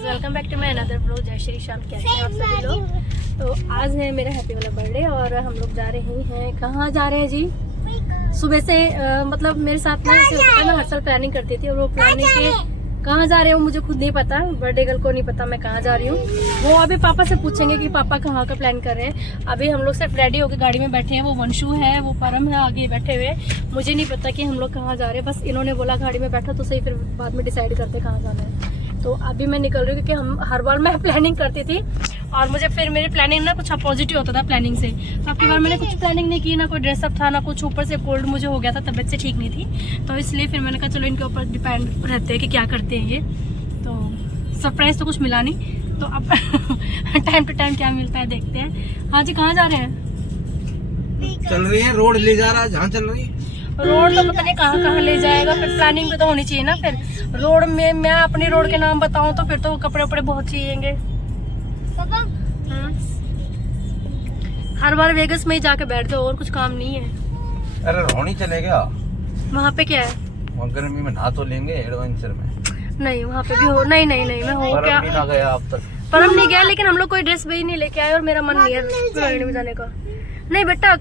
Welcome back to my another blog. जय श्री श्याम। कैसे हैं आप सभी लोग। तो आज है मेरा हैप्पी वाला बर्थडे और हम लोग जा रहे हैं, कहाँ जा रहे हैं जी। सुबह से मतलब मेरे साथ ना ऐसे होता है, मैं हर साल प्लानिंग करती थी और वो प्लानिंग के कहाँ जा रहे हो मुझे खुद नहीं पता, बर्थडे गर्ल को नहीं पता मैं कहाँ जा रही हूँ। वो अभी पापा से पूछेंगे कि पापा कहाँ का प्लान कर रहे हैं। अभी हम लोग सिर्फ रेडी होकर गाड़ी में बैठे हैं। वो वंशु है, वो परम है आगे बैठे हुए। मुझे नहीं पता कि हम लोग कहाँ जा रहे हैं, बस इन्होंने बोला गाड़ी में बैठा तो सही, फिर बाद में डिसाइड करते कहाँ जाना है। तो अभी मैं निकल रही हूँ क्योंकि हम हर बार मैं प्लानिंग करती थी और मुझे फिर मेरी प्लानिंग ना कुछ अपोजिट ही होता था प्लानिंग से। तो आपकी बार मैंने कुछ प्लानिंग नहीं की, ना कोई ड्रेसअप था ना कुछ, ऊपर से कोल्ड मुझे हो गया था, तबीयत से ठीक नहीं थी। तो इसलिए फिर मैंने कहा चलो इनके ऊपर डिपेंड रहते हैं कि क्या करते हैं ये। तो सरप्राइज तो कुछ मिला नहीं, तो अब टाइम टू टाइम क्या मिलता है देखते हैं। हाँ जी, कहाँ जा रहे हैं? चल रही है, रोड ले जा रहा है जहाँ चल रही है। रोड तो पता नहीं कहाँ ले जाएगा, फिर प्लानिंग भी तो होनी चाहिए ना। फिर रोड में मैं अपनी रोड के नाम बताऊं तो फिर तो कपड़े वपड़े बहुत चाहिएंगे। हर बार वेगस में ही जाके बैठ जाओ और कुछ काम नहीं है। अरे रोनी चलेगा, वहाँ पे क्या है? वहाँ गर्मी में नहा तो लेंगे एडवेंचर में। नहीं वहाँ पे भी हो, नहीं मैं हो क्या ना गया अब तक। परम नहीं गया, लेकिन हम लोग कोई ड्रेस भी नहीं लेके आए और मेरा मन नहीं है गाड़ी में जाने का। नहीं बेटा,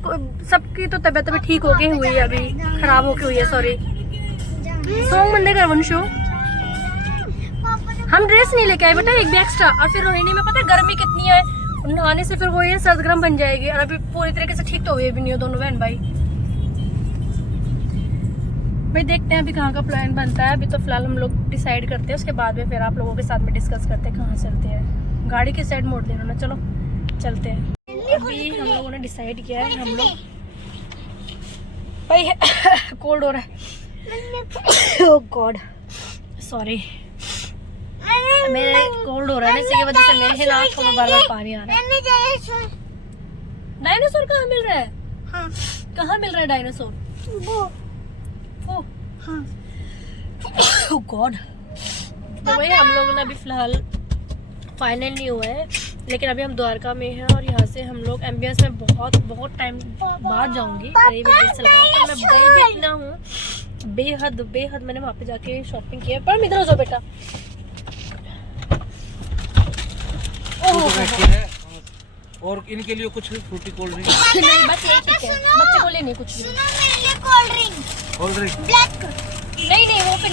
सबकी तो तबीयत अभी ठीक होके हुई है, अभी खराब होके हुई है। सॉरी सॉन्ग बंदे कर वंशु। हम ड्रेस नहीं लेके आए बेटा, एक भी एक्स्ट्रा। और फिर रोहिणी में पता है गर्मी कितनी है, नहाने से फिर वो ये सर्द गर्म बन जाएगी। और अभी पूरी तरीके से ठीक तो हुए भी नहीं हो दोनों बहन भाई। भाई देखते हैं अभी कहाँ का प्लान बनता है। अभी तो फिलहाल हम लोग डिसाइड करते हैं, उसके बाद में फिर आप लोगों के साथ में डिस्कस करते हैं कहाँ चलते हैं। गाड़ी की साइड मोड़ देना ना, चलो चलते हैं। अभी हम लोगों ने डिसाइड किया है, हम लोग भाई कोल्ड हो रहा है। ओह गॉड सॉरी, मेरे कोल्ड हो रहा है, इसी की वजह से मेरे नाक में बार बार पानी आ रहा है। डायनासोर कहाँ मिल रहा है? हाँ कहाँ मिल रहा है डायनासोर? ओह गॉड। तो भाई हम लोगों ने अभी फिलहाल फाइनल नहीं हुआ है, लेकिन अभी हम द्वारका में हैं और यहाँ से हम लोग एम्बियंस में बहुत टाइम बाद जाऊंगी, करीब 1 डेढ़ साल बाद। मैं गई भी इतना हूँ, बेहद मैंने वहाँ पे जाके शॉपिंग की है। पर इधर हो जाओ बेटा। और इनके लिए कुछ फ्रूटी कोल्ड ड्रिंक नहीं बस यही ठीक है, बच्चे को लेने कुछ भी। कोल्ड ड्रिंक नहीं वो फिर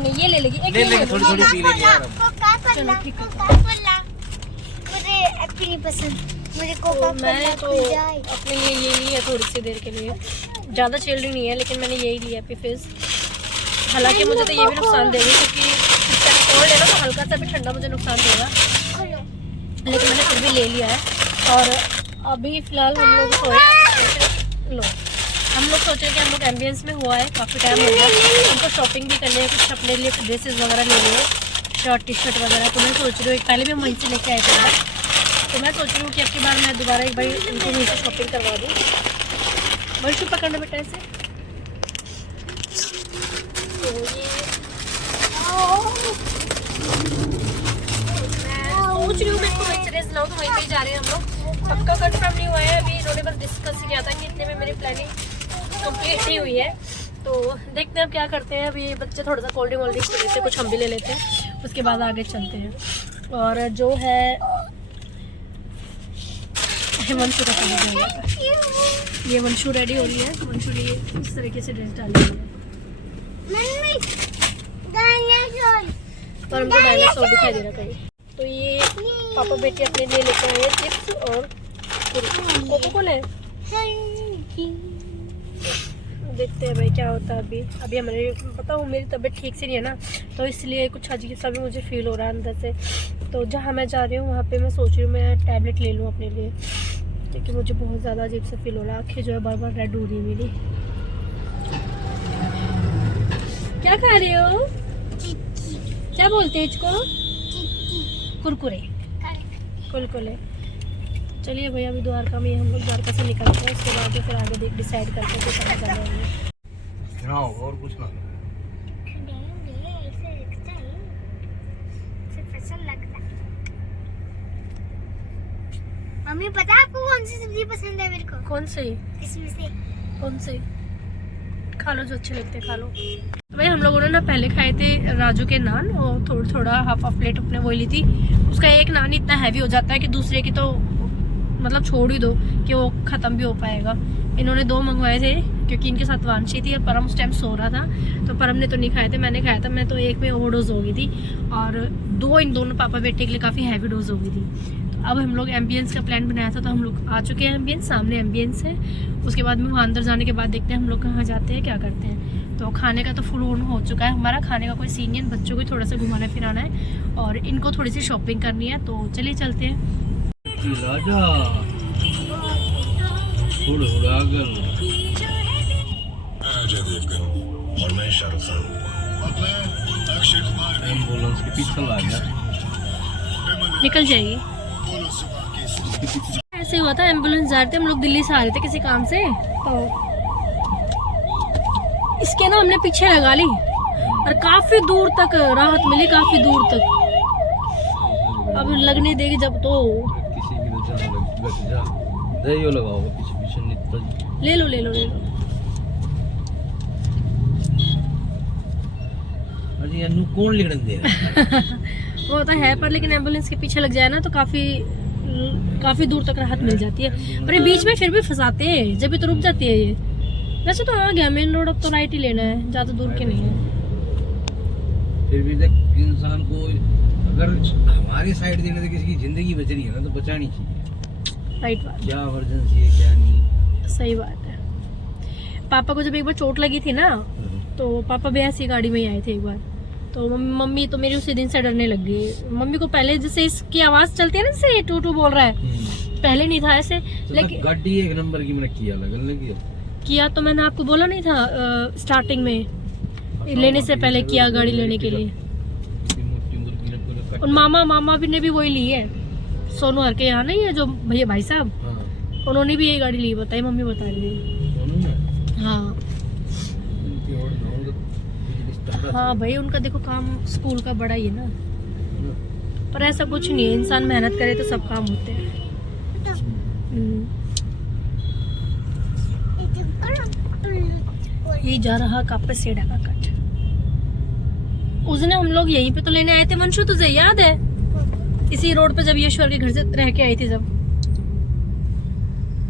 नहीं ये ले लेगी, एक ले लेंगे, थोड़ी थोड़ी पी लेंगे यार। चलो ठीक है। मुझे एप्पल नहीं पसंद, मुझे कोका तो मैं तो अपने लिए ये ली है थोड़ी सी देर के लिए, ज़्यादा चिल्ड नहीं है, लेकिन मैंने यही लिया एप्पी फिज़। हालांकि मुझे तो ये भी नुकसान देगी क्योंकि कोल्ड है ना, तो हल्का सा भी ठंडा मुझे नुकसान देगा, लेकिन मैंने फिर भी ले लिया है। और अभी फिलहाल हम लोग सोच रहे हैं कि हम लोग एम्बियंस में हुआ है, काफ़ी टाइम हो गया, हमको शॉपिंग भी करनी है, कुछ अपने लिए ड्रेसेस वगैरह ले लिए, शर्ट टी शर्ट वगैरह। तो मैं सोच रही हूँ, पहले भी हम वहीं से लेके आए थे, तो मैं सोच रही हूँ कि अब की बार मैं दोबारा एक बार इनको वहीं से शॉपिंग करवा दूँ। वंशु पकड़ना बेटा ऐसे। तो ये सोच रही हूँ मैं इसको वहीं से ड्रेस लाऊँ, तो वहीं पे जा रहे हैं हम लोग। पक्का कंफर्म नहीं हुआ है अभी, इन्होंने बस डिस्कस किया था कि इतने में मेरी प्लानिंग कंप्लीट नहीं हुई है। तो देखते हैं अब क्या करते हैं। अभी बच्चे थोड़ा सा कोल्ड ड्रिंक वोल्ड ड्रिंक्स लेते हैं, कुछ हम भी ले लेते हैं, उसके बाद आगे चलते हैं। और जो है वंशु का समझ नहीं आता, ये वंशु रेडी हो रही है। वंशु ने इस तरीके से ड्रेस डाली है पर हमको डायनासोर दिखाई दे रहा कहीं। तो ये पापा बेटी अपने लिए लेकर आए हैं चिप्स और कोको कोला है। देखते हैं भाई क्या होता है। अभी हमारे पता हूँ मेरी तबीयत ठीक से नहीं है ना, तो इसलिए कुछ अजीब सा भी मुझे फील हो रहा है अंदर से। तो जहाँ मैं जा रही हूँ वहाँ पे मैं सोच रही हूँ मैं टैबलेट ले लूँ अपने लिए, क्योंकि मुझे बहुत ज़्यादा अजीब सा फील हो रहा है। आँखें जो है बार बार रेड हो रही है मेरी। क्या खा रहे हो? क्या बोलते हैं इसको? कुरकुरे चलिए भैया, अभी द्वारका में हम लोग द्वारका से निकलते हैं, उसके बाद फिर आगे डिसाइड करते हैं कि कहाँ जाना है। और कुछ ना मम्मी पता है आपको कौन सी सब्जी पसंद है मेरे को? कौन सी? इसमें से कौन सी? खा लो जो अच्छे लगते खा लो। तो भाई हम लोगों ने ना पहले खाए थे राजू के नान, और थोड़ा हाफ प्लेट अपने वो ली थी। उसका एक नान इतना हैवी हो जाता है कि दूसरे की तो मतलब छोड़ ही दो कि वो ख़त्म भी हो पाएगा। इन्होंने 2 मंगवाए थे क्योंकि इनके साथ वांशी थी और परम उस टाइम सो रहा था, तो परम ने तो नहीं खाए थे, मैंने खाया था। मैं तो एक में ओवरडोज हो गई थी और 2 इन दोनों पापा बेटे के लिए काफ़ी हैवी डोज हो गई थी। तो अब हम लोग एम्बियंस का प्लान बनाया था, तो हम लोग आ चुके हैं एम्बियंस, सामने एम्बियंस है। उसके बाद में वहाँ अंदर जाने के बाद देखते हैं हम लोग कहाँ जाते हैं, क्या करते हैं। तो खाने का तो फुल ऑन हो चुका है हमारा, खाने का कोई सीन नहीं है, बच्चों को थोड़ा सा घुमाना फिराना है और इनको थोड़ी सी शॉपिंग करनी है, तो चलिए चलते हैं। राजा और मैं शाहरुख खान और मैं अक्षय कुमार एम्बुलेंस के पीछे आ गया, निकल जाएगी। ऐसे हुआ था, एम्बुलेंस जा रहे थे हम लोग, दिल्ली से आ रहे थे किसी काम से, तो इसके ना हमने पीछे लगा ली और काफी दूर तक राहत मिली, काफी दूर तक। अब लगने देगी जब तो किसी की तो जान लग जा दे यो लगाओ पीछे पीछे निकल। ले लो ले लो ले लो। अरे यानू कौन लिखने दे रहा वो तो है पर, लेकिन एम्बुलेंस के पीछे लग जाए ना तो काफी दूर तक राहत मिल जाती है। पर ये बीच में फिर भी फंसाते हैं, जब भी तो रुक जाती है ये। वैसे तो आ गया मेन रोड, अब तो राइट ही लेना है, ज्यादा दूर के नहीं है। फिर भी देख इंसान को अगर हमारी साइड देने से किसी की जिंदगी बच रही है ना तो बचानी चाहिए। राइट बात, क्या इमरजेंसी है क्या नहीं। सही बात है। पापा को जब एक बार चोट लगी थी ना, तो पापा भी ऐसी गाड़ी में ही आए थे एक बार, तो मम्मी तो मेरी उसी दिन से डरने लग गई। मम्मी को पहले जैसे इसकी आवाज चलती है ना, जैसे टू टू बोल रहा है, पहले नहीं था ऐसे, तो लेकिन गाड़ी 1 नंबर की मैंने किया लगन किया तो मैंने आपको बोला नहीं था स्टार्टिंग में, लेने से पहले किया गाड़ी लेने के लिए। और मामा भी ने भी वही ली है, सोनू हर के यहाँ नहीं है जो भैया भाई साहब, उन्होंने भी यही गाड़ी ली, बताई मम्मी बता रही थी। हाँ हाँ भाई, उनका देखो काम स्कूल का बड़ा ही है ना, पर ऐसा कुछ नहीं है, इंसान मेहनत करे तो सब काम होते हैं। ये जा रहा कापे सेड़ा का कट। उस दिन हम लोग यहीं पे तो लेने आए थे वंशु, तुझे याद है? इसी रोड पे जब यशवर के घर से रह के आई थी जब।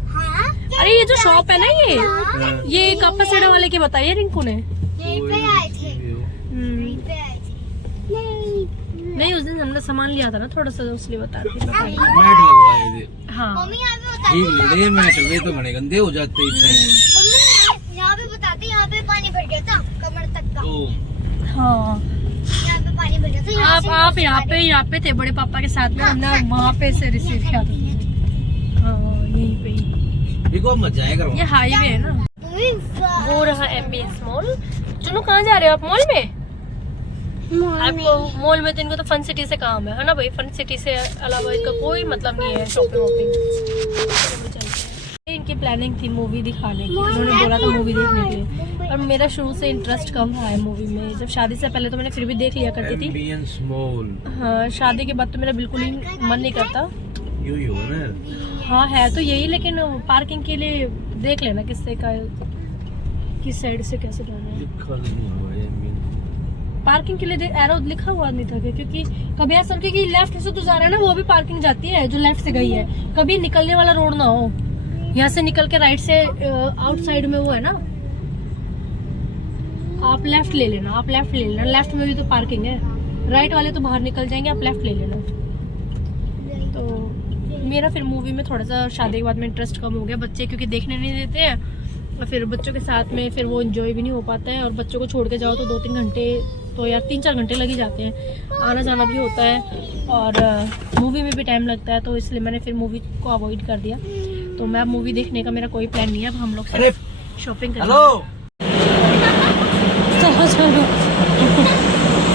हाँ? अरे ये जो शॉप है ना, ये कापा सेड़ा वाले के बताइए रिंकू ने। यहीं पे आए थे, यहीं पे आए थे। नहीं, उस दिन हमने सामान लिया था ना थोड़ा सा, इसलिए बता रही थी। मैट लगवाए थे। हाँ मम्मी यहाँ पे बताती ठीक ले मैट वे तो बड़े गंदे हो जाते इतना ही। मम्मी यहाँ पे बताती, यहाँ पे पानी भर गया था कमर तक का। ओ हाँ, यहाँ पे पानी भर गया था। आप यहाँ पे थे बड़े पापा के साथ में, हमने वहाँ पे से रिसीव किया था। हाँ यहीं पे ही। देखो मजा आएगा। ये हाईवे है ना। वो रहा एमबीएस मॉल। चलो कहाँ जा रहे हो आप? मॉल में? आपको मॉल में तो इनको तो फन सिटी से काम है ना भाई, फन सिटी से अलावा इनका कोई मतलब नहीं है शॉपिंग वॉपिंग। इनकी प्लानिंग थी मूवी दिखाने की, उन्होंने बोला था मूवी देखने के लिए, और मेरा शुरू से इंटरेस्ट कम रहा है मूवी में। जब शादी से पहले तो मैंने फिर भी देख लिया करती थी, एम्बियंस मॉल। हाँ शादी के बाद तो मेरा बिल्कुल ही मन नहीं करता। यही हो ना। हाँ है तो यही, लेकिन पार्किंग के लिए देख लेना किससे का, किस साइड से कैसे जाना है। पार्किंग के लिए एरो लिखा हुआ नहीं था क्योंकि कभी ऐसा क्योंकि लेफ्ट से तो जा रहा है ना, वो भी पार्किंग जाती है जो लेफ्ट से गई है, कभी निकलने वाला रोड ना हो। यहाँ से निकल के राइट से आउटसाइड में वो है ना, आप लेफ्ट ले लेना, आप लेफ्ट ले लेना, लेफ्ट में भी तो पार्किंग है, राइट वाले तो बाहर निकल जाएंगे, आप लेफ्ट ले लेना। तो मेरा फिर मूवी में थोड़ा सा शादी के बाद में इंटरेस्ट कम हो गया, बच्चे क्योंकि देखने नहीं देते हैं, और फिर बच्चों के साथ में फिर वो एंजॉय भी नहीं हो पाता है, और बच्चों को छोड़ के जाओ तो 2-3 घंटे तो यार 3-4 घंटे लग ही जाते हैं, आना जाना भी होता है और मूवी में भी टाइम लगता है, तो इसलिए मैंने फिर मूवी को अवॉइड कर दिया। तो मैं मूवी देखने का मेरा कोई प्लान नहीं है, अब हम लोग शॉपिंग करेंगे। हेलो चलो चलो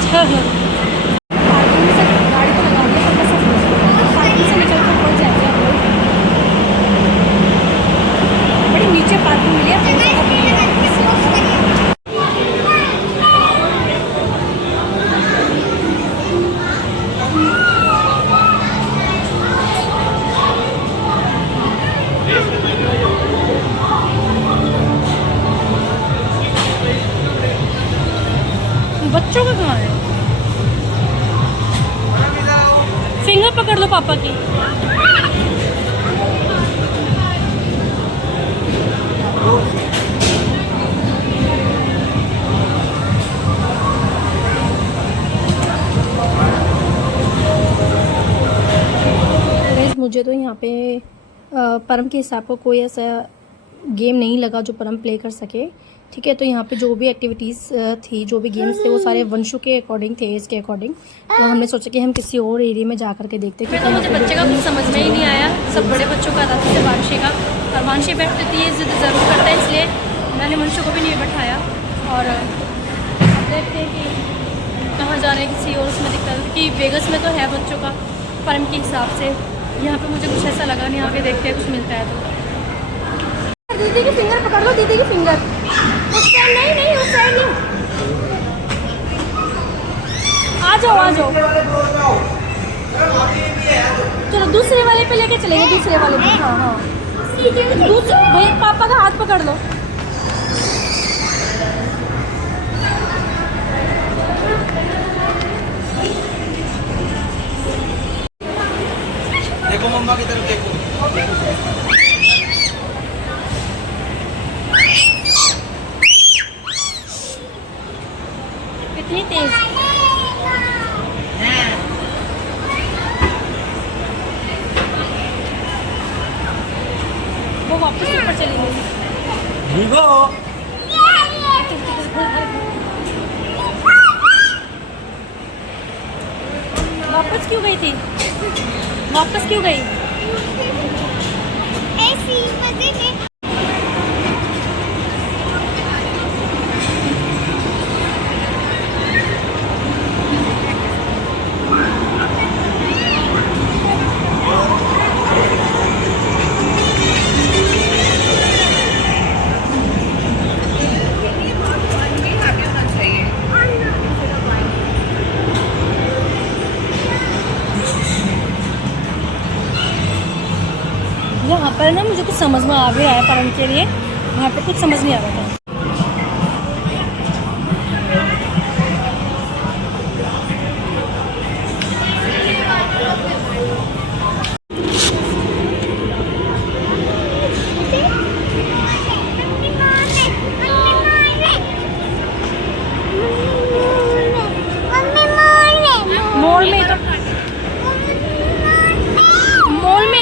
चलो, पार्किंग से गाड़ी को लगा दिया, पार्किंग से निकल कर पहुँच जाएंगे हम लोग। बड़ी नीचे पार्किंग मिली है। पापा की। मुझे तो यहाँ पे परम के हिसाब का कोई ऐसा गेम नहीं लगा जो परम प्ले कर सके। ठीक है, तो यहाँ पे जो भी एक्टिविटीज़ थी, जो भी गेम्स थे, वो सारे वंशु के अकॉर्डिंग थे, इसके अकॉर्डिंग। तो हमने सोचा कि हम किसी और एरिया में जा करके देखते हैं। तो मुझे बच्चे का कुछ समझ में ही नहीं आया। सब बड़े बच्चों का था, जैसे वांशी का, और वांशी बैठती है, जिद ज़रूर करता है, इसलिए मैंने वंशु को भी नहीं बैठाया। और देखते हैं कि कहाँ जा रहे हैं, किसी और उसमें दिक्कत कि वेगस में तो है बच्चों का परम के हिसाब से। यहाँ पे मुझे कुछ ऐसा लगा नहीं। यहाँ पे देखते हैं कुछ मिलता है तो। दीदी की फिंगर पकड़ लो, दीदी की फिंगर। उस साइड नहीं, नहीं उस साइड नहीं। आ जाओ, आ जाओ। चलो दूसरे वाले पे लेके चलेंगे, दूसरे वाले पे। हाँ हाँ, दूसरे भाई पापा का हाथ पकड़ लो। देखो मम्मा की तरफ देखो। कितनी तेज। वो वापस ऊपर चली गई। वापस क्यों गई थी? वापस क्यों गई? ऐसी मजे में। यहाँ पर ना मुझे कुछ समझ में आ भी रहा है परम के लिए। वहाँ पे कुछ समझ नहीं आ रहा था।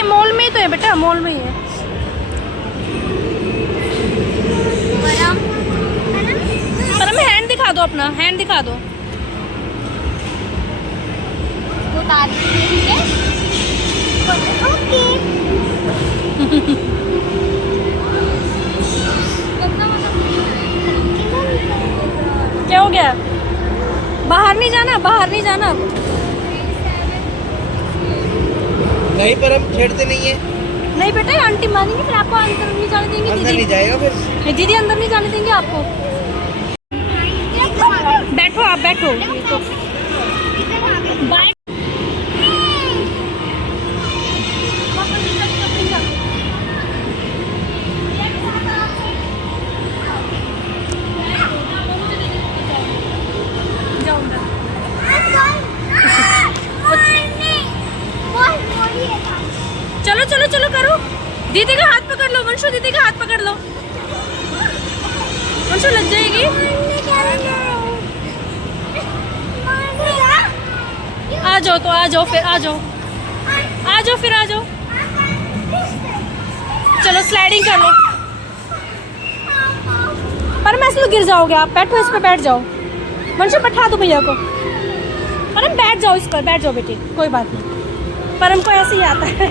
मॉल में तो है बेटा, मॉल में ही है। परम हैंड दिखा दो, अपना हैंड दिखा दो। क्या हो गया? बाहर नहीं जाना, बाहर नहीं जाना। नहीं परम छेड़ते नहीं है। नहीं बेटा, आंटी मानेंगे, फिर आपको अंदर नहीं जाने देंगे। अंदर दीदी नहीं जाएगा फिर। दीदी अंदर नहीं जाने देंगे आपको। बैठो, आप बैठो। बाय। जाओ अंदर। चलो चलो चलो करो। दीदी का हाथ पकड़ लो वंशु, दीदी का हाथ पकड़ लो। वंशु लग जाएगी। आ जाओ तो आ जाओ, फिर आ जाओ, आ जाओ, फिर आ जाओ। चलो स्लाइडिंग कर लो। पर मैं इसमें गिर जाओगे आप। बैठो, इस पे बैठ जाओ। वंशु बैठा दो भैया को। परम बैठ जाओ, इस पर बैठ जाओ बेटी, कोई बात नहीं। परम को ऐसे ही आता है।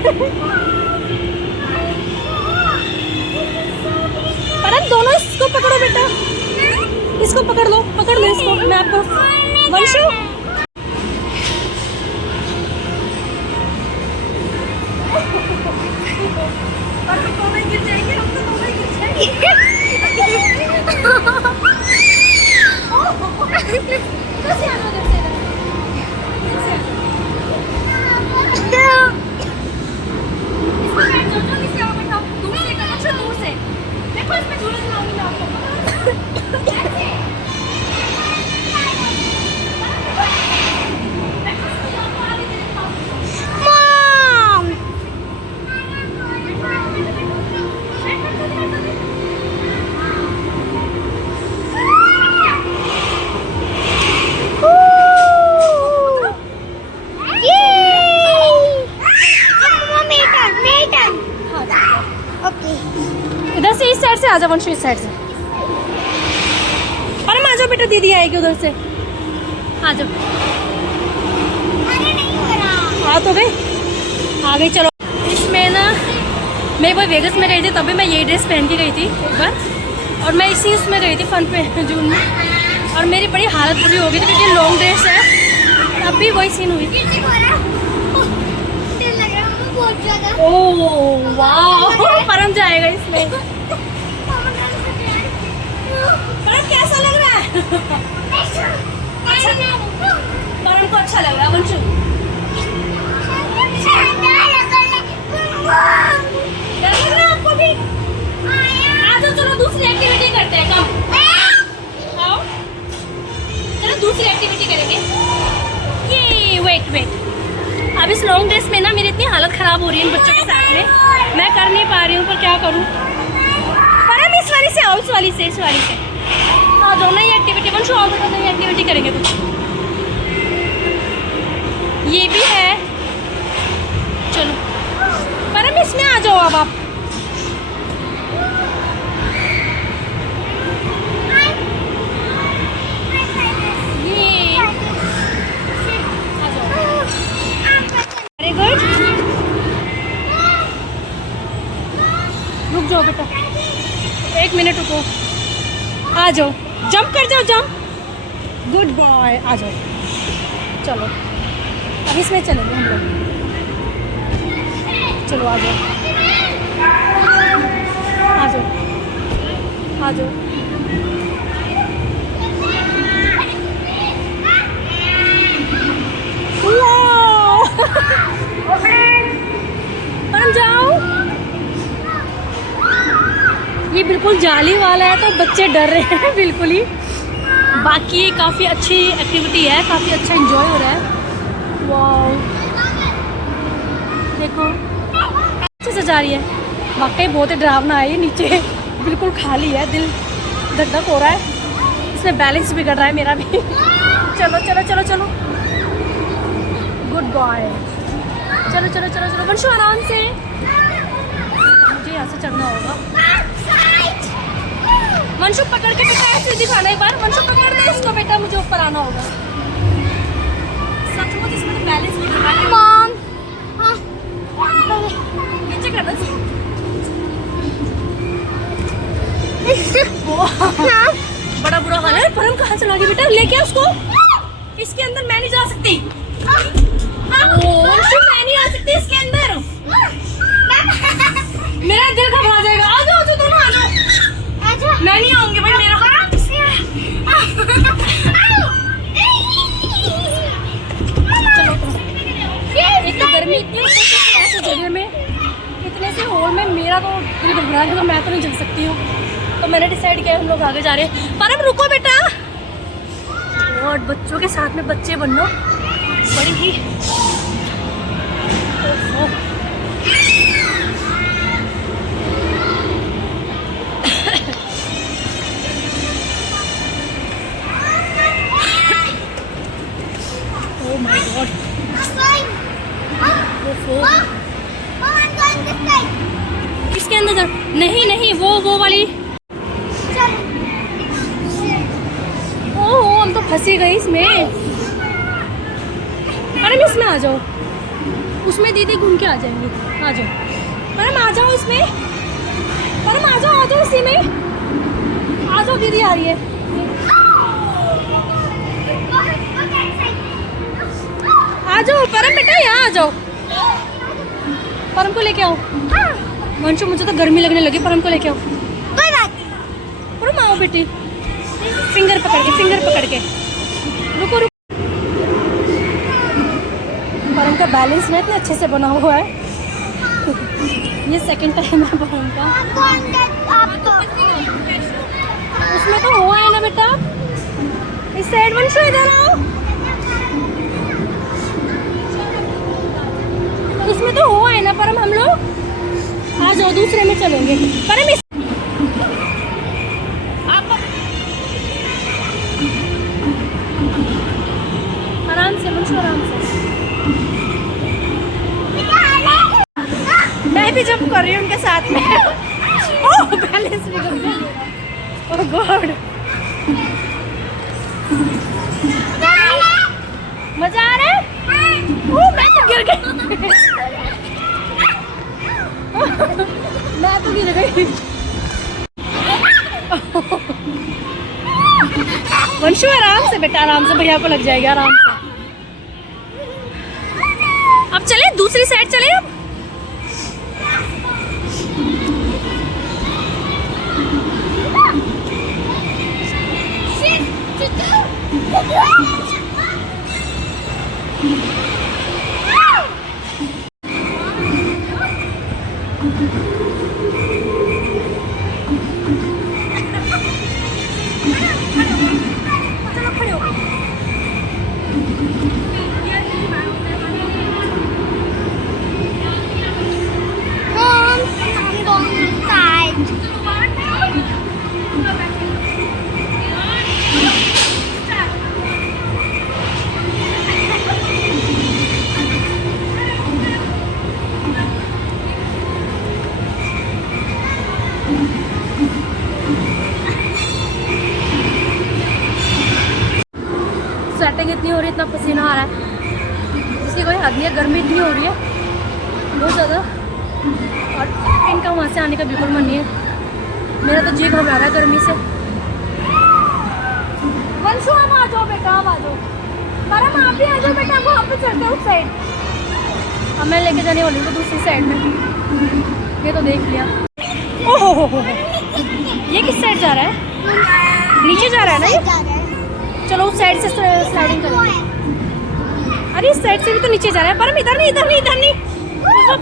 परम दोनों इसको पकड़ो बेटा, इसको पकड़ लो, पकड़ लो इसको। मैं आपको वंशु गिर जाएंगे, हम तो दोनों गिर जाएंगे। जा वंशु इस साइड से। परम आ जाओ बेटा, दीदी आएगी उधर से, आ जाओ। अरे नहीं हो रहा। हाँ तो भाई आ गई। चलो इसमें ना मैं वो वेगस में गई थी, तभी मैं यही ड्रेस पहन के गई थी एक बार, और मैं इसी उसमें गई थी फन पे जून में, और मेरी बड़ी हालत बुरी हो गई थी क्योंकि लॉन्ग ड्रेस है। अब भी वही सीन हुई। नहीं हो रहा। डर लग रहा है मुझे बहुत ज्यादा। ओह वाह, परम जाएगा इसमें। परम कैसा लग रहा है? परम को अच्छा लग रहा है वंशु। डर लग रहा है आपको भी? आ जाओ, चलो दूसरी एक्टिविटी करते हैं। कम आओ, चलो दूसरी एक्टिविटी करेंगे। ये वेट अब इस लॉन्ग ड्रेस में ना मेरी इतनी हालत खराब हो रही है इन बच्चों के साथ में, मैं कर नहीं पा रही हूँ, पर क्या करूँ। परम इस वाली से आओ, इस वाली से हाँ, दोनों ही एक्टिविटी वंशु आओ बेटा, नई एक्टिविटी करेंगे कुछ। ये भी है, चलो परम इसमें आ जाओ अब आप। ये आ जाओ, वेरी गुड। रुक जाओ बेटा, 1 मिनट रुको, आ जाओ, जंप कर जाओ, जंप, गुड बॉय, आ जाओ। चलो अब इसमें चलेंगे हम लोग, चलो आ जाओ, आ जाओ, आ जाओ। परम जाओ। ये बिल्कुल जाली वाला है तो बच्चे डर रहे हैं बिल्कुल ही, बाकी काफ़ी अच्छी एक्टिविटी है, काफ़ी अच्छा एंजॉय हो रहा है। वाओ देखो अच्छे से जा रही है, वाकई बहुत ही डरावना है। ये नीचे बिल्कुल खाली है, दिल धक धक हो रहा है, इसमें बैलेंस बिगड़ रहा है मेरा भी। चलो चलो चलो चलो, गुड बॉय, चलो चलो चलो चलो वंशु आराम से, मुझे यहाँ से चढ़ना होगा। वंशु पकड़ के बेटा ऐसे दिखाना एक बार, वंशु पकड़ दे इसको बेटा, मुझे ऊपर आना होगा। सचमुच इसमें तो बैलेंस बिगड़ रहा है। मॉम नीचे कर दो। बड़ा बुरा हाल है। परम कहाँ चला गया बेटा, लेके उसको, इसके अंदर मैं नहीं जा सकती। वंशु मैं नहीं आ सकती इसके अंदर, मेरा दिल घबरा जाएगा। आ जाओ दोनों, आ जाओ। मैं नहीं आऊंगी भाई, मेरा चलो। एक तो गर्मी इतनी ऐसे जगह में, इतने से होल में मेरा तो दिल घबरा है, तो मैं तो नहीं चल सकती हूँ। तो मैंने डिसाइड किया हम लोग आगे जा रहे हैं। परम रुको बेटा, और बच्चों के साथ में बच्चे बनना बड़ी ही oh my god, किसके अंदर जा? नहीं नहीं, वो वाली। ओह हम तो फंसी गई इसमें। अरे मैं इसमें आ जाओ, उसमें दीदी घूम के आ जाएंगी। आ जाओ परम, आ जाओ इसमें, परम आ जाओ इसी में, आ जाओ, दीदी आ रही है। आ जाओ परम बेटा, यहाँ आ जाओ, परम को लेके आओ। वंशु मुझे तो गर्मी लगने लगी, परम को लेके आओ। परम आओ बेटी, फिंगर पकड़ के रुको। परम का बैलेंस ना इतने अच्छे से बना हुआ है। ये सेकंड टाइम है परम का। उसमें तो हुआ है ना बेटा, इस साइड वंशु इधर आओ, उसमें तो हुआ है ना परम, हम लोग आ जाओ दूसरे में चलेंगे। परम इस आराम से वंशु, आराम से। मैं भी जंप कर रही हूँ उनके साथ में। ओह बैलेंस बिगड़ गया। ओह गॉड, मजा आ रहा है? ओह मैं तो गिर गई। मैं तो गिर गई। वंशु आराम से बेटा, आराम से, भैया को लग जाएगा, आराम से। अब चले दूसरी साइड चले अब। चलो खड़े हो। स्वेटिंग इतनी हो रही है, इतना पसीना आ रहा है, इसकी कोई हद नहीं है। गर्मी इतनी हो रही है बहुत ज़्यादा, और इनका वहाँ से आने का बिल्कुल मन नहीं है। मेरा तो जी घबरा रहा है गर्मी से। वंशु हम आ जाओ बेटा, आप आ जाओ। परम आप भी आ जाओ बेटा, वहाँ पे चलते हैं उस साइड। अब मैं लेके जाने वाली हूँ दूसरी साइड में। ये तो देख लिया। ओहो हो, ये किस साइड जा रहा है? नीचे जा रहा है ना ये? चलो उस साइड से स्लाइडिंग करेंगे। अरे इस साइड से भी तो नीचे जा रहा है। परम इधर नहीं, इधर नहीं, इधर नहीं।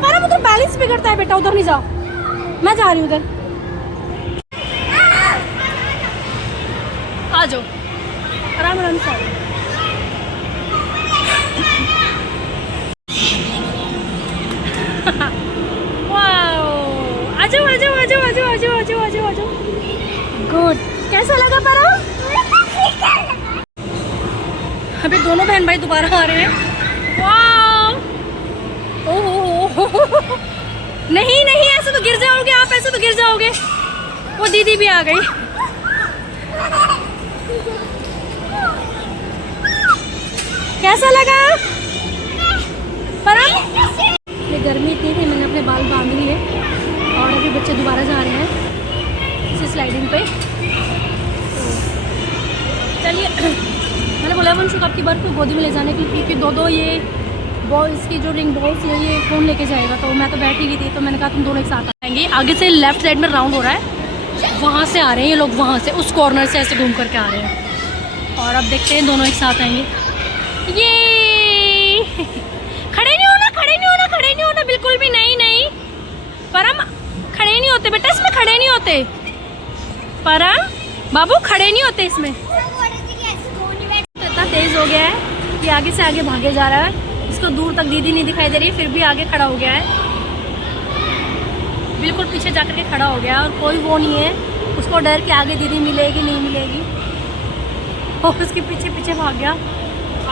परम उधर बैलेंस बिगड़ता है बेटा, उधर नहीं जाओ। मैं जा रही हूँ उधर। आ जाओ आराम आराम से। वाओ, आ जाओ आ जाओ आ जाओ आ जाओ आ जाओ आ जाओ आ जाओ आ जाओ। गुड, कैसा लगा परम? अभी दोनों बहन भाई दोबारा आ रहे हैं। वाओ, ओह नहीं नहीं, ऐसे तो गिर जाओगे आप, ऐसे तो गिर जाओगे। वो दीदी भी आ गई। कैसा लगा परम? ये गर्मी इतनी थी, मैंने अपने बाल बांध लिए और अभी बच्चे दोबारा जा रहे हैं इसी स्लाइडिंग पे। चलिए, मैंने बोला वंशु को आपकी बार को गोदी में ले जाने के लिए, क्योंकि दो ये बॉल्स की जो रिंग बॉल्स है ये कौन लेके जाएगा। तो मैं तो बैठी गई थी, तो मैंने कहा तुम दोनों एक साथ आएंगे। आगे से लेफ्ट साइड में राउंड हो रहा है, वहाँ से आ रहे हैं ये लोग, वहाँ से उस कॉर्नर से ऐसे घूम करके आ रहे हैं। और अब देखते हैं दोनों एक साथ आएंगे। ये खड़े नहीं होना, खड़े नहीं होना, खड़े नहीं होना, बिल्कुल भी नहीं। नहीं परम, खड़े नहीं होते बेटा, इसमें खड़े नहीं होते। परम बाबू, खड़े नहीं होते इसमें। इतना तेज हो गया है कि आगे से आगे भागे जा रहा है। इसको दूर तक दीदी नहीं दिखाई दे रही, फिर भी आगे खड़ा हो गया है। बिल्कुल पीछे जाकर के खड़ा हो गया और कोई वो नहीं है उसको डर कि आगे दीदी मिलेगी नहीं मिलेगी। और उसके पीछे पीछे भाग गया।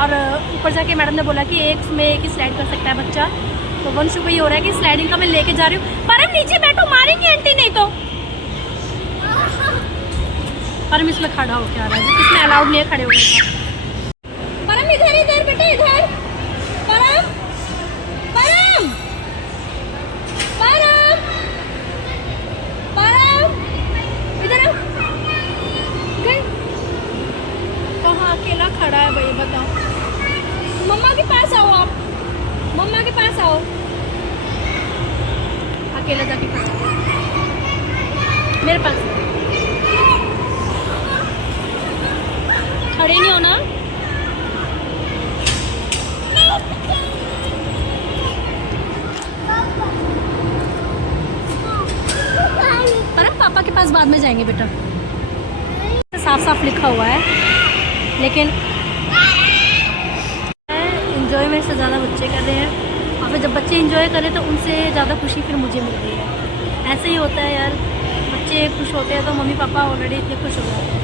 और ऊपर जाके मैडम ने बोला कि एक में एक ही स्लाइड कर सकता है बच्चा। तो वंशु को ये हो रहा है कि स्लाइडिंग का मैं लेके जा रही हूँ। परम नीचे बैठो, मारेंगे आंटी नहीं तो। परम इसमें खड़ा हो क्या रहा है, इसमें अलाउड नहीं है खड़े होने का। परम इधर इधर बेटा, इधर। परम परम परम परम इधर आओ। गए कहाँ अकेला खड़ा है भाई, बताओ। मम्मा के पास आओ, आप मम्मा के पास आओ। अकेला जाके खड़ा मेरे पास। खड़े नहीं होना। परम पापा के पास बाद में जाएंगे बेटा। साफ साफ लिखा हुआ है, लेकिन एंजॉयमेंट से ज़्यादा बच्चे कर रहे हैं। और फिर जब बच्चे एंजॉय करें तो उनसे ज़्यादा खुशी फिर मुझे मिल रही है। ऐसे ही होता है यार, बच्चे खुश होते हैं तो मम्मी पापा ऑलरेडी इतने खुश हो जाते हैं।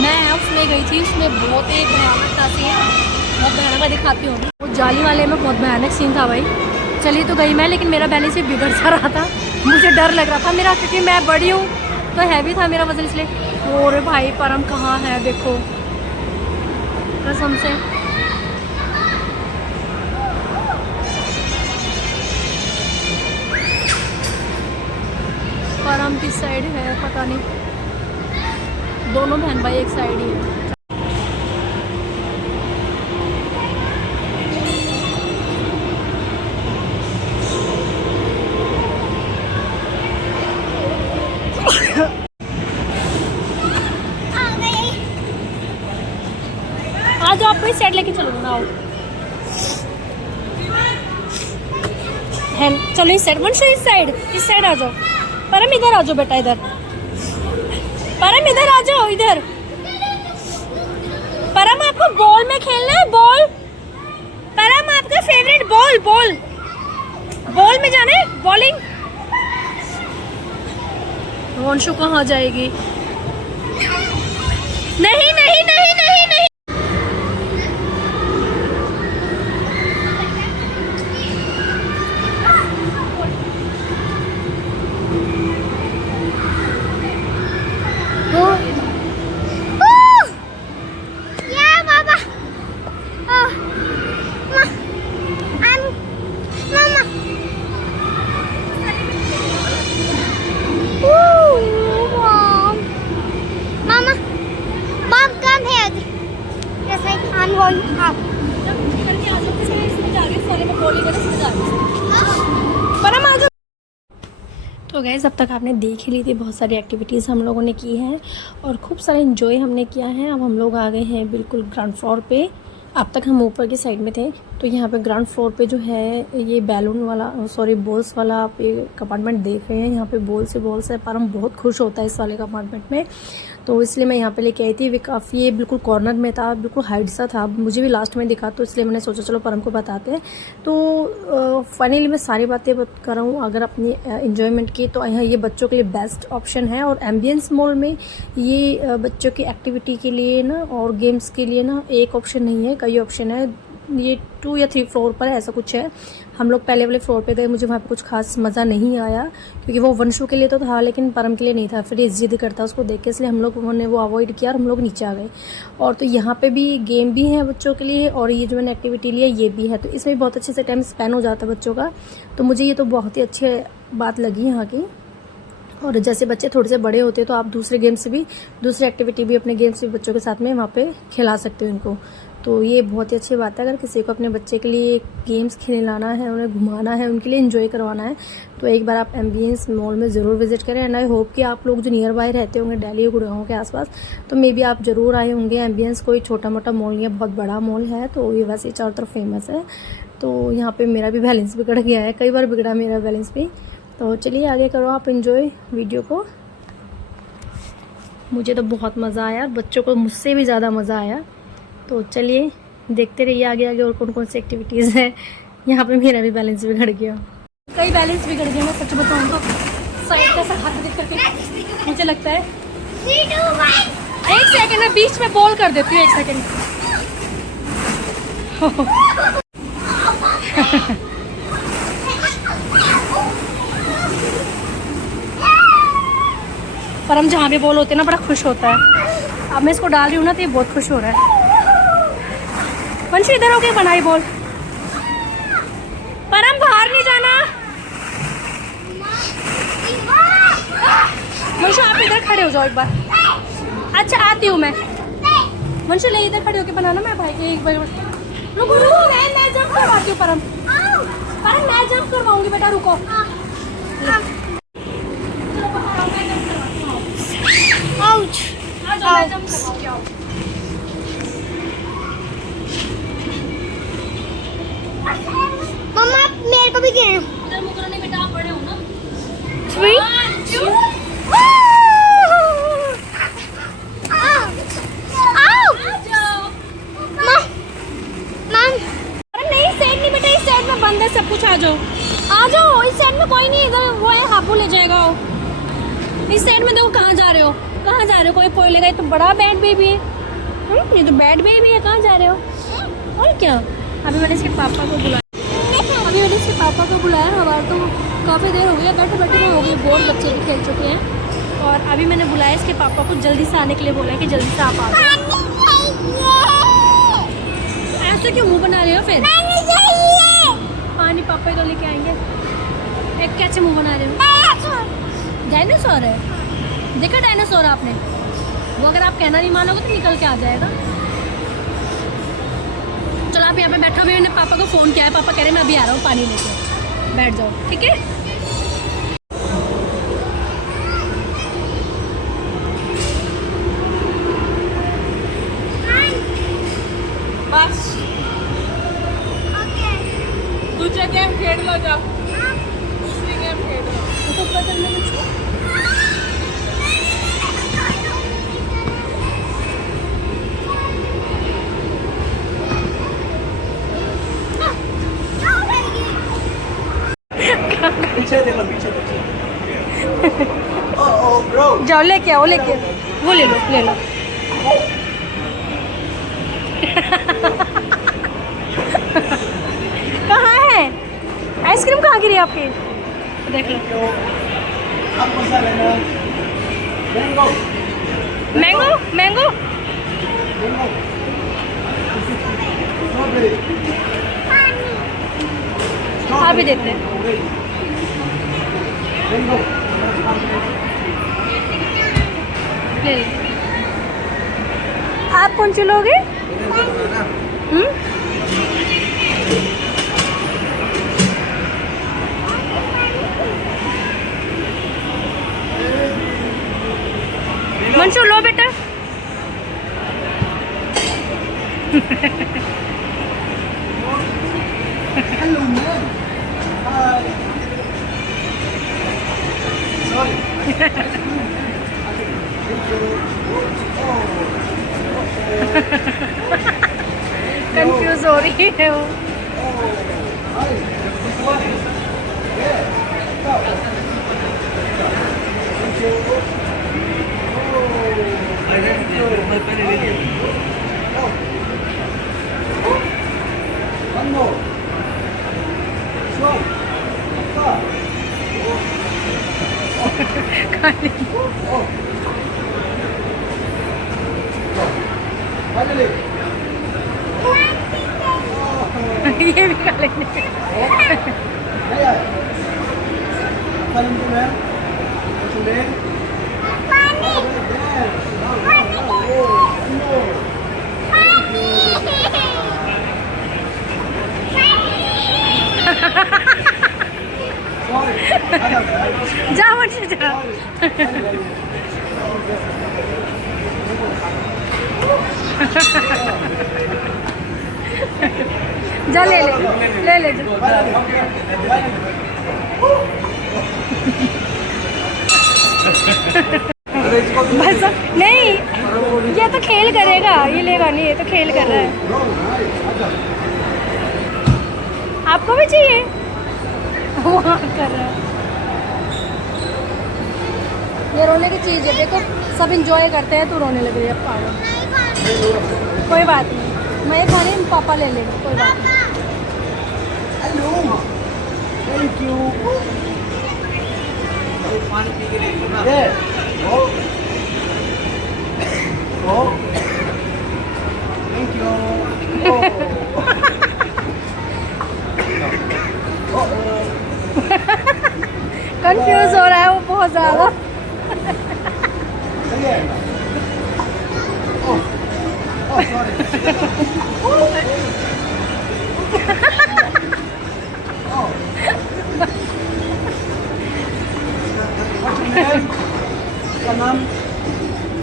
मैं उसमें गई थी, उसमें बहुत ही भयानक था सीन, बहुत भयानक दिखाती हूँ। वो जाली वाले में बहुत भयानक सीन था भाई। चली तो गई मैं, लेकिन मेरा बैलेंस भी बिगड़ सा रहा था। मुझे डर लग रहा था मेरा, क्योंकि मैं बड़ी हूँ तो हैवी था मेरा वजन, इसलिए। और भाई परम कहाँ है देखो, कसम से। परम किस साइड है पता नहीं, दोनों बहन भाई एक साइड ही है। आज आपको इस साइड लेके चलो ना, आओ है, चलो इस साइड, वंशु इस साइड आ जाओ। परम इधर आ जाओ बेटा, इधर परम इधर आ जाओ, इधर। परम आपको बॉल में खेलना है, बॉल। परम आपका फेवरेट बॉल में जाना है, बॉलिंग। वंशु कहाँ जाएगी? नहीं नहीं नहीं नहीं नहीं। तो गैस अब तक आपने देख ही ली थी, बहुत सारी एक्टिविटीज़ हम लोगों ने की हैं और खूब सारे इन्जॉय हमने किया है। अब हम लोग आ गए हैं बिल्कुल ग्राउंड फ्लोर पे। अब तक हम ऊपर की साइड में थे, तो यहाँ पे ग्राउंड फ्लोर पे जो है ये बैलून वाला, सॉरी बॉल्स वाला आप ये कंपार्टमेंट देख रहे हैं। यहाँ पे बॉल्स है, पर हम बहुत खुश होता है इस वाले कंपार्टमेंट में, तो इसलिए मैं यहाँ पे लेके आई थी। वे काफ़ी ये बिल्कुल कॉर्नर में था, बिल्कुल हाइट सा था, मुझे भी लास्ट में दिखा, तो इसलिए मैंने सोचा चलो परम को बताते हैं। तो फाइनली मैं सारी बातें कर रहा हूँ। अगर अपनी इन्जॉयमेंट की तो यहाँ ये बच्चों के लिए बेस्ट ऑप्शन है। और एम्बियंस मॉल में ये बच्चों की एक्टिविटी के लिए ना और गेम्स के लिए ना एक ऑप्शन नहीं है, कई ऑप्शन है। ये 2 या 3 फ्लोर पर है, ऐसा कुछ है। हम लोग पहले वाले फ्लोर पे गए, मुझे वहाँ पे कुछ खास मज़ा नहीं आया, क्योंकि वो वंशु के लिए तो था लेकिन परम के लिए नहीं था। फिर ये जिद करता उसको देख के, इसलिए हम लोग उन्होंने वो अवॉइड किया और हम लोग नीचे आ गए। और तो यहाँ पे भी गेम भी है बच्चों के लिए, और ये जो मैंने एक्टिविटी लिया ये भी है, तो इसमें बहुत अच्छे से टाइम स्पेंड हो जाता है बच्चों का। तो मुझे ये तो बहुत ही अच्छी बात लगी यहाँ की। और जैसे बच्चे थोड़े से बड़े होते हैं तो आप दूसरे गेम्स भी, दूसरी एक्टिविटी भी अपने गेम्स भी बच्चों के साथ में वहाँ पे खिला सकते हो इनको। तो ये बहुत ही अच्छी बात है। अगर किसी को अपने बच्चे के लिए गेम्स खिलाना है, उन्हें घुमाना है, उनके लिए एंजॉय करवाना है, तो एक बार आप एम्बियंस मॉल में ज़रूर विजिट करें। एंड आई होप कि आप लोग जो नियर बाय रहते होंगे दिल्ली गुड़गांव के आसपास, तो मे बी आप ज़रूर आए होंगे। एम्बियंस कोई छोटा मोटा मॉल या बहुत बड़ा मॉल है, तो ये वैसे चारों तरफ फेमस है। तो यहाँ पर मेरा भी बैलेंस बिगड़ गया है, कई बार बिगड़ा मेरा बैलेंस भी। तो चलिए आगे करो आप एंजॉय वीडियो को। मुझे तो बहुत मज़ा आया, बच्चों को मुझसे भी ज़्यादा मज़ा आया। तो चलिए देखते रहिए आगे आगे और कौन कौन सी एक्टिविटीज़ है। यहाँ पे मेरा भी बैलेंस बिगड़ गया, कई बैलेंस बिगड़ गया। मैं सच बताऊँ तो साइड का हाथ देख करके मुझे लगता है 1 सेकंड में बीच में बॉल कर देती हूँ, 1 सेकंड। परम जहाँ भी बॉल होते हैं ना बड़ा खुश होता है। अब मैं इसको डाल रही हूँ ना तो ये बहुत खुश हो रहा है। वंशु इधर होके बनाई बॉल। परम बाहर नहीं जाना। वंशु आप इधर खड़े हो जाओ एक बार। अच्छा आती हूँ मैं। वंशु ले इधर खड़े होके बनाना, मैं भाई के एक बार रुको रुको, मैं जंप करवाती हूँ। परम मैं जंप करवाऊंगी बेटा, रुको। मम्मा मेरे को भी गिरा। बेटा आप बड़े हो ना। 3 2 बंद है सब कुछ। आ जाओ इस साइड में कोई नहीं, इधर वो है हाबू ले जाएगा। इस साइड में देखो, कहाँ जा रहे हो, कोई कोई लेगा। ये तो बड़ा बैड बेबी है, ये तो बैड बेबी है। कहाँ जा रहे हो? और क्या, अभी मैंने इसके पापा को बुलाया, हमारा तो काफ़ी देर हो गई है, बैठे बैठे हो गई बोर, बच्चे भी खेल चुके हैं। और अभी मैंने बुलाया इसके पापा को, जल्दी से आने के लिए बोला कि जल्दी से आप आ जाओ। ऐसे क्यों मुंह बना रहे हो फिर? पानी पापा ही तो लेके आएंगे। एक कैसे मुंह बना रहे हो? डायनासोर है, देखा डायनासोर आपने? वो अगर आप कहना नहीं मानोगे तो निकल के आ जाएगा। चलो आप यहाँ पे बैठो, मैंने पापा को फ़ोन किया है, पापा कह रहे मैं अभी आ रहा हूँ पानी लेके, बैठ जाओ, ठीक है? बस दूसरा गेम खेल लो, जाओ दूसरी गेम खेल लो। तो बदलने में जाओ, लेके आओ, लेके वो ले लो, ले लो। कहाँ है आइसक्रीम? कहाँ गिरी आपकी? देख लो। मैंगो मैंगो अभी देते हैं। ले लो। आप कौन सी लोगे? मंशू लो बेटा। कंफ्यूज हो रही है वो। ये भी खा लेंगे। जा वर्षा जा। जा ले ले ले ले बस नहीं, ये तो खेल करेगा, ये लेगा नहीं, ये तो खेल कर रहा है। आपको भी चाहिए? वो कर रहा है। ये रोने की चीज़ है, देखो सब इंजॉय करते हैं, तू रोने लग रही है पागल। कोई बात नहीं, मैं खा रही हूँ, पापा ले लेंगे, कोई बात नहीं। Thank you. पानी पी के ले लो ना। Thank you. कंफ्यूज हो रहा है वो बहुत ज़्यादा।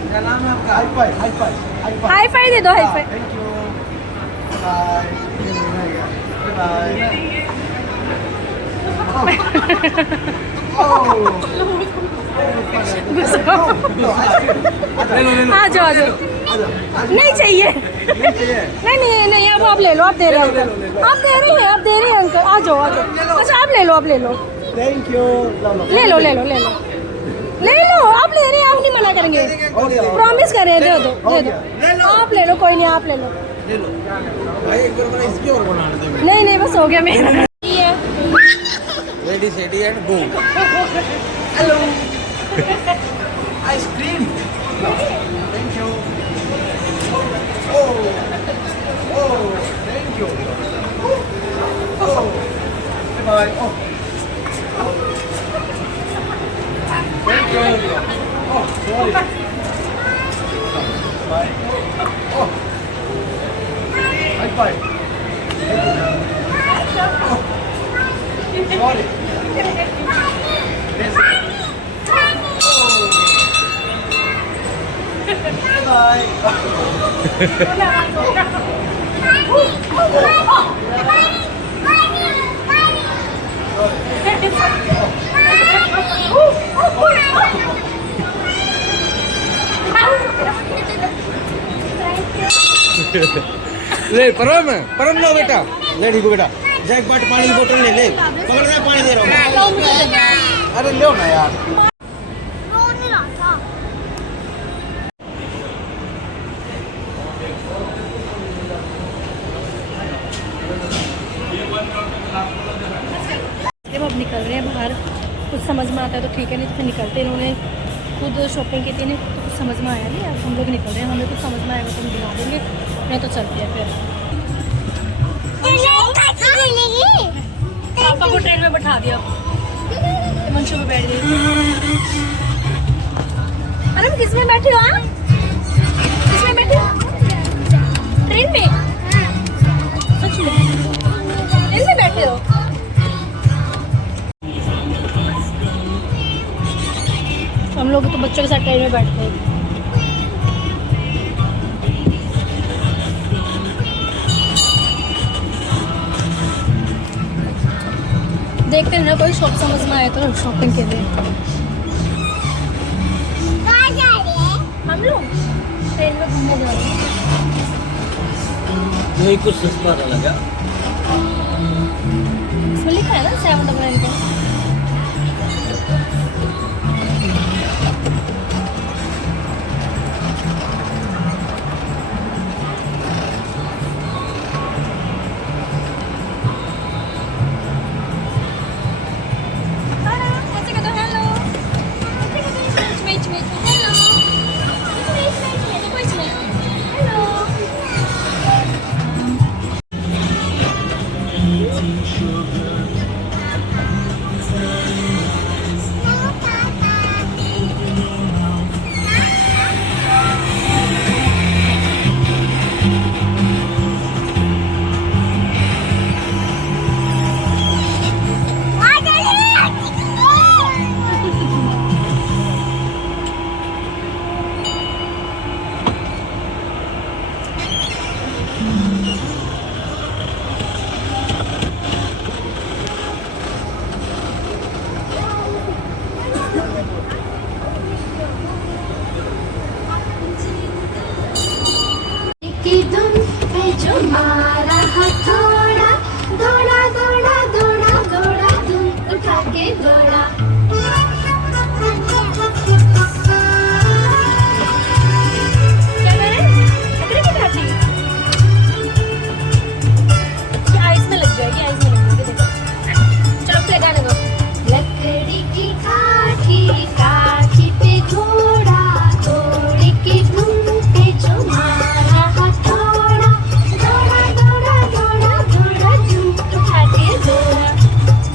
क्या नाम है आपका? हाई फाई दे दो, high five. Thank you. Bye आ जाओ आ जाओ। नहीं चाहिए, नहीं नहीं नहीं, अब आप ले लो, आप दे रहे हैं, आप दे रही हैं, आप दे रही हैं अंकल, आ जाओ आ जाओ। अच्छा आप ले लो, आप ले लो, थैंक यू। ले लो ले लो ले लो ले लो, आप ले रहे हैं, आप नहीं मना करेंगे, प्रॉमिस कर रहे हैं, दे दो दे दो, आप ले लो, कोई नहीं, आप ले लो। भाई एक बार इसकी और बना दे। नहीं नहीं बस हो गया मेरा। Ready steady and go. Hello ice cream, thank you. Thank you. Bye. Thank you. Sorry. Bye. High five. Sorry. Bye. ले परम लो बेटा, ले ठीक बेटा। जा एक बाट पानी की बोतल ले ले, पकड़ रहा पानी दे रहा हूँ। अरे लो ना यार। रो नहीं रहा था। जब अब निकल रहे हैं बाहर, कुछ समझ में आता है तो ठीक है, नहीं तो फिर निकलते। इन्होंने खुद शॉपिंग की थी, नहीं तो कुछ समझ में आया नहीं। अब हम लोग निकल रहे हैं, हमें कुछ समझ में आएगा तो हम दिला देंगे, नहीं तो चलते हैं फिर। पापा को ट्रेन में बैठा दिया, मंशु में बैठ गई। अरे किस में बैठे हो आप? किस में बैठे हो? ट्रेन में? सच में ट्रेन में बैठे हो? हम लोग तो बच्चों के साथ ट्रेन में बैठते हैं। देखते हैं ना कोई शॉप समझ में आए तो शॉपिंग के लिए। कहाँ जा रहे हैं? हम लोग ट्रेन में घूमने जा रहे हैं। यही कुछ सस्ता था लगा। इसमें लिखा है ना 799 का। मारा हथौड़ा, दौड़ा दौड़ा दौड़ा दौड़ा, धूम उठा के दौड़ा। आइस में लग जाएगी, आइस में लग जाएगी। देखो चलो प्ले गाने दो। लकड़ी की काठी, काठी पे घोड़ा, घोड़े के धुन पे जो मारा हथौड़ा, दौड़ा दौड़ा दौड़ा दौड़ा, धूम उठा के दौड़ा।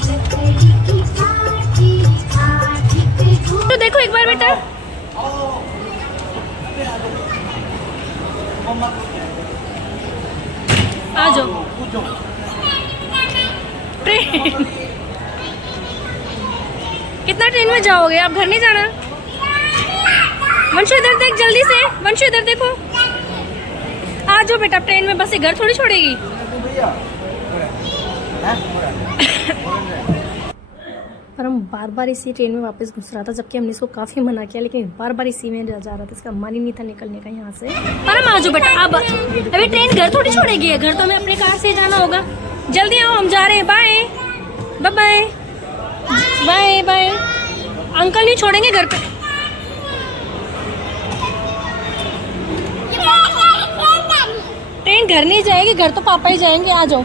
लकड़ी की काठी, काठी पे घोड़ा। तो देखो एक बार बेटा, आ जाओ। ट्रेन कितना ट्रेन में जाओगे आप? घर नहीं जाना? वंशु इधर देख जल्दी से, वंशु इधर देखो। आ जाओ बेटा, ट्रेन में बस ये घर थोड़ी छोड़ेगी। पर हम बार बार इसी ट्रेन में वापस घुस रहा था, जबकि हमने इसको काफी मना किया, लेकिन बार बार इसी में जा रहा था। इसका मन ही नहीं था निकलने का यहाँ से। पर हम आ जाओ बेटा, अब अभी ट्रेन घर थोड़ी छोड़ेगी, घर तो हमें अपने कार से जाना होगा। जल्दी आओ, हम जा रहे हैं। Bye bye bye bye. Uncle नहीं छोड़ेंगे घर पे। ट्रेन घर नहीं जाएगी, घर तो पापा ही जाएंगे। आ जाओ।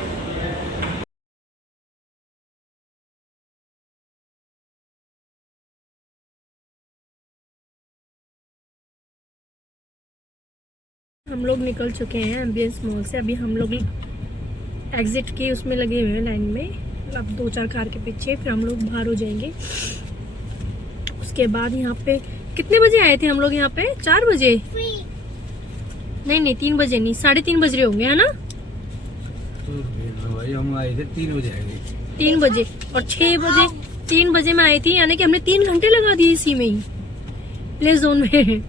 हम लोग निकल चुके हैं एम्बियंस मॉल से। अभी हम लोग एग्जिट के उसमें लगे हुए हैं लाइन में, अब 2-4 कार के पीछे, फिर हम लोग बाहर हो जाएंगे। उसके बाद यहाँ पे कितने बजे आए थे हम लोग? यहाँ पे 4 बजे नहीं 3 बजे नहीं, 3:30 बज रहे होंगे, है ना? तो भाई हम आए थे 3 बजे आए थे। 3 बजे और 6 बजे, 3 बजे में आई थी, यानी कि हमने 3 घंटे लगा दिए इसी में ही, प्ले जोन में।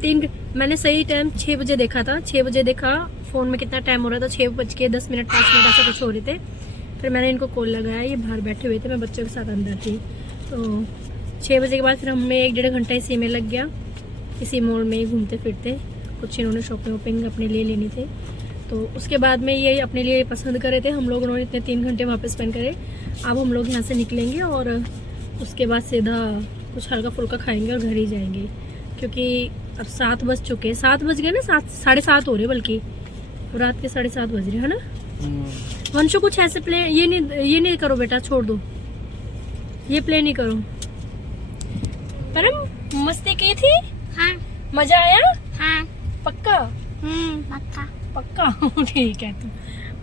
3 मैंने सही टाइम 6 बजे देखा था, 6 बजे देखा फोन में कितना टाइम हो रहा था, 6:10 मिनट 5 मिनट ऐसा कुछ हो रहे थे। फिर मैंने इनको कॉल लगाया, ये बाहर बैठे हुए थे, मैं बच्चों के साथ अंदर थी। तो 6 बजे के बाद फिर हमें 1-1.5 घंटा इसी में लग गया, इसी मॉल में ही घूमते फिरते। कुछ इन्होंने शॉपिंग वॉपिंग अपने लिए लेनी थी, तो उसके बाद में ये अपने लिए पसंद करे थे। हम लोगों ने इतने 3 घंटे वहाँ पे स्पेंड करे। अब हम लोग यहाँ से निकलेंगे और उसके बाद सीधा कुछ हल्का फुल्का खाएंगे और घर ही जाएंगे, क्योंकि अब 7 बज चुके हैं। 7 बज गए ना, 7-7:30 हो रहे, बल्कि रात के 7:30 बज रहे, है ना? वंशु कुछ ऐसे प्ले ये नहीं करो बेटा, छोड़ दो, ये प्ले नहीं करो। परम मस्ती की थी? हाँ मजा आया? हाँ पक्का? पक्का। ठीक है। तो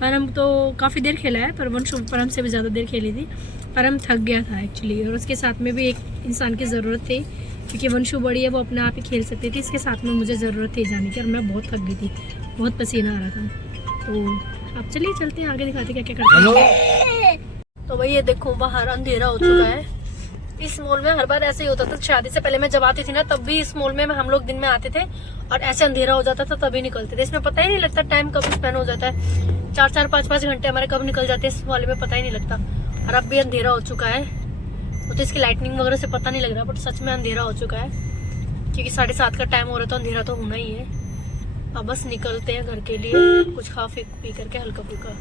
परम तो काफ़ी देर खेला है, पर वंशु परम से भी ज़्यादा देर खेली थी। परम थक गया था एक्चुअली, और उसके साथ में भी एक इंसान की ज़रूरत थी, क्योंकि वंशु बड़ी है, वो अपने आप ही खेल सकती थी। इसके साथ में मुझे ज़रूरत थी जाने की, और मैं बहुत थक गई थी, बहुत पसीना आ रहा था। तो अब चलिए चलते हैं, आगे दिखाते क्या क्या करते हैं। तो भाई ये देखो बाहर अंधेरा हो चुका है। इस मॉल में हर बार ऐसे ही होता था, शादी से पहले मैं जब आती थी ना, तब भी इस मॉल में हम लोग दिन में आते थे और ऐसे अंधेरा हो जाता था तभी निकलते थे। इसमें पता ही नहीं लगता टाइम कब स्पेंड हो जाता है, 4-4 5-5 घंटे हमारे कब निकल जाते हैं इस मॉल में, पता ही नहीं लगता। और अब भी अंधेरा हो चुका है, वो तो इसकी लाइटनिंग वगैरह से पता नहीं लग रहा, बट सच में अंधेरा हो चुका है, क्योंकि 7:30 का टाइम हो रहा, तो अंधेरा तो होना ही है। अब बस निकलते हैं घर के लिए, कुछ खा पी करके हल्का फुल्का।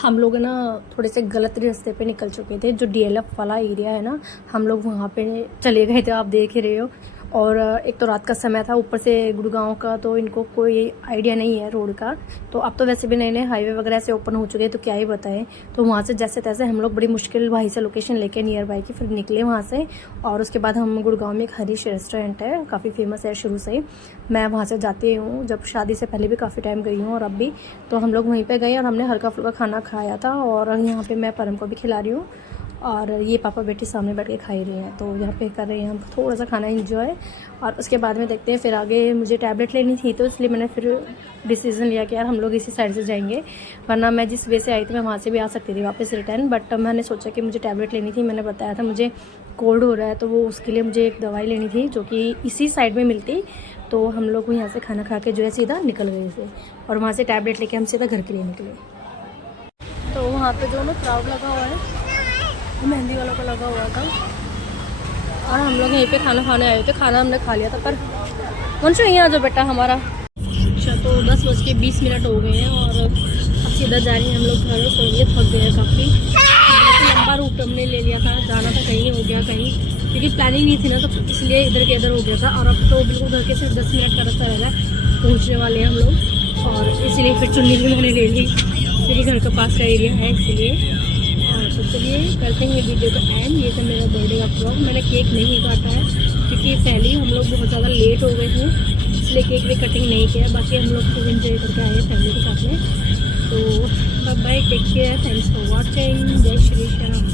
हम लोग ना थोड़े से गलत रास्ते पे निकल चुके थे, जो DLF वाला एरिया है ना, हम लोग वहाँ पे चले गए थे, आप देख ही रहे हो। और एक तो रात का समय था, ऊपर से गुड़गांव का, तो इनको कोई आइडिया नहीं है रोड का। तो अब तो वैसे भी नए नए हाईवे वगैरह से ओपन हो चुके हैं, तो क्या ही बताएं। तो वहाँ से जैसे तैसे हम लोग बड़ी मुश्किल वहीं से लोकेशन लेके नियर बाई की फिर निकले वहाँ से। और उसके बाद हम गुड़गांव में एक हरीश रेस्टोरेंट है, काफ़ी फेमस है शुरू से ही, मैं वहाँ से जाती हूँ, जब शादी से पहले भी काफ़ी टाइम गई हूँ और अब भी। तो हम लोग वहीं पर गए और हमने हल्का फुल्का खाना खाया था, और यहाँ पर मैं परम को भी खिला रही हूँ, और ये पापा बेटी सामने बैठ के खा ही रहे हैं। तो यहाँ पे कर रहे हैं हम थोड़ा सा खाना एंजॉय, और उसके बाद में देखते हैं फिर आगे। मुझे टैबलेट लेनी थी, तो इसलिए मैंने फिर डिसीजन लिया कि यार हम लोग इसी साइड से जाएंगे, वरना मैं जिस वे से आई थी मैं वहाँ से भी आ सकती थी वापस रिटर्न। बट मैंने सोचा कि मुझे टैबलेट लेनी थी, मैंने बताया था मुझे कोल्ड हो रहा है, तो वो उसके लिए मुझे एक दवाई लेनी थी जो कि इसी साइड में मिलती। तो हम लोग यहाँ से खाना खा के जो है सीधा निकल गए थे, और वहाँ से टैबलेट लेके हम सीधा घर के लिए निकले। तो वहाँ पे जो ना क्राउड लगा हुआ है, मेहंदी वालों का लगा हुआ था, और हम लोग यहीं पे खाना खाने आए थे। खाना हमने खा लिया था, पर वंशु यहाँ जो बेटा हमारा। अच्छा, तो 10:20 हो गए हैं, और अब सीधा जा रहे हैं हम लोग घर। सो ये थक गए हैं काफ़ी, लंबा रूट हमने ले लिया था, जाना था कहीं, हो गया कहीं, क्योंकि प्लानिंग नहीं थी ना, तो इसलिए इधर के इधर हो गया था। और अब तो बिल्कुल घर के सिर्फ 10 मिनट का रास्ता रह रहा है, पहुँचने वाले हैं हम लोग। और इसीलिए फिर चुन्नी भी मैंने ले ली, क्योंकि घर के पास का एरिया है इसलिए। तो चलिए करते हैं वीडियो का एंड। ये था मेरा बर्थडे का व्लॉग। मैंने केक नहीं काटा है, क्योंकि पहले ही हम लोग बहुत ज़्यादा लेट हो गए थे, इसलिए केक भी कटिंग नहीं किया। बाकी हम लोग खूब एंजॉय करके आए फैमिली के साथ में। तो bye bye, take care, thanks for watching, जय श्री श्याम।